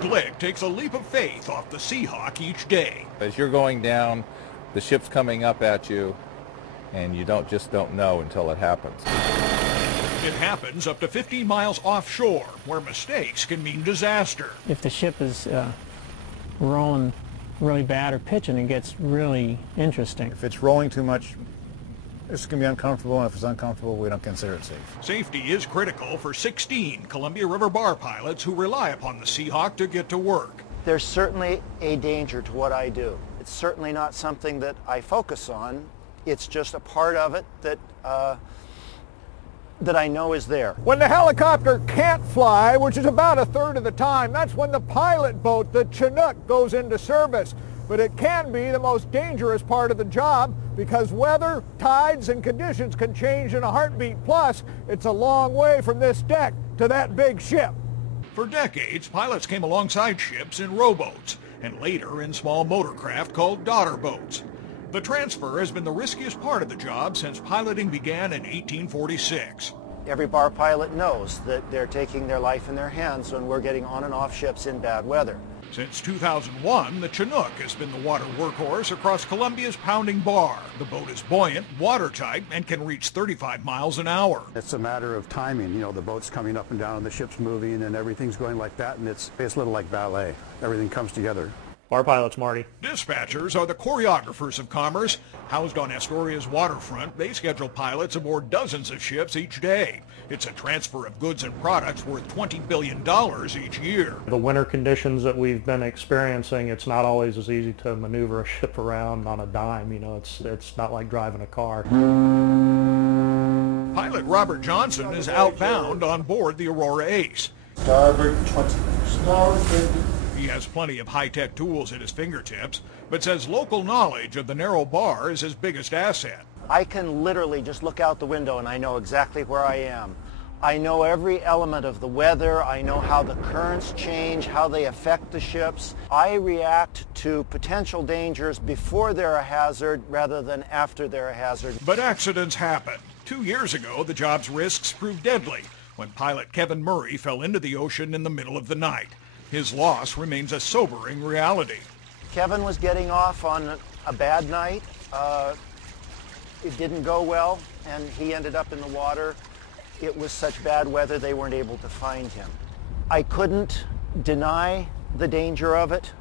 Glick takes a leap of faith off the Seahawk each day. As you're going down, the ship's coming up at you, and you just don't know until it happens. It happens up to 15 miles offshore, where mistakes can mean disaster. If the ship is rolling really bad or pitching, it gets really interesting. If it's rolling too much, it's going to be uncomfortable, and if it's uncomfortable, we don't consider it safe. Safety is critical for 16 Columbia River bar pilots who rely upon the Seahawk to get to work. There's certainly a danger to what I do. It's certainly not something that I focus on. It's just a part of it that I know is there. When the helicopter can't fly, which is about a third of the time, that's when the pilot boat, the Chinook, goes into service. But it can be the most dangerous part of the job because weather, tides, and conditions can change in a heartbeat. Plus, it's a long way from this deck to that big ship. For decades, pilots came alongside ships in rowboats and later in small motorcraft called daughter boats. The transfer has been the riskiest part of the job since piloting began in 1846. Every bar pilot knows that they're taking their life in their hands when we're getting on and off ships in bad weather. Since 2001, the Chinook has been the water workhorse across Columbia's pounding bar. The boat is buoyant, watertight, and can reach 35 miles an hour. It's a matter of timing. You know, the boat's coming up and down, and the ship's moving, and everything's going like that, and it's a little like ballet. Everything comes together. Bar pilots, Marty. Dispatchers are the choreographers of commerce. Housed on Astoria's waterfront, they schedule pilots aboard dozens of ships each day. It's a transfer of goods and products worth $20 billion each year. The winter conditions that we've been experiencing, it's not always as easy to maneuver a ship around on a dime. You know, it's not like driving a car. Pilot Robert Johnson is outbound on board the Aurora Ace. Starboard 20. Starboard 50. He has plenty of high-tech tools at his fingertips, but says local knowledge of the narrow bar is his biggest asset. I can literally just look out the window and I know exactly where I am. I know every element of the weather. I know how the currents change, how they affect the ships. I react to potential dangers before they're a hazard rather than after they're a hazard. But accidents happen. 2 years ago, the job's risks proved deadly when pilot Kevin Murray fell into the ocean in the middle of the night. His loss remains a sobering reality. Kevin was getting off on a bad night. It didn't go well, and he ended up in the water. It was such bad weather they weren't able to find him. I couldn't deny the danger of it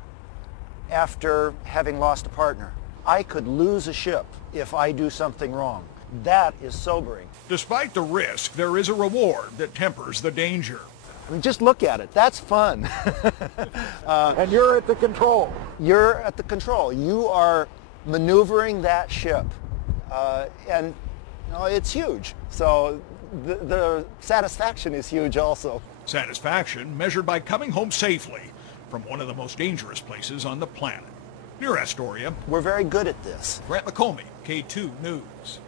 after having lost a partner. I could lose a ship if I do something wrong. That is sobering. Despite the risk, there is a reward that tempers the danger. I mean, just look at it. That's fun. And you're at the control. You're at the control. You are maneuvering that ship. And you know, it's huge. So the satisfaction is huge also. Satisfaction measured by coming home safely from one of the most dangerous places on the planet. Near Astoria, we're very good at this. Grant McComey, K2 News.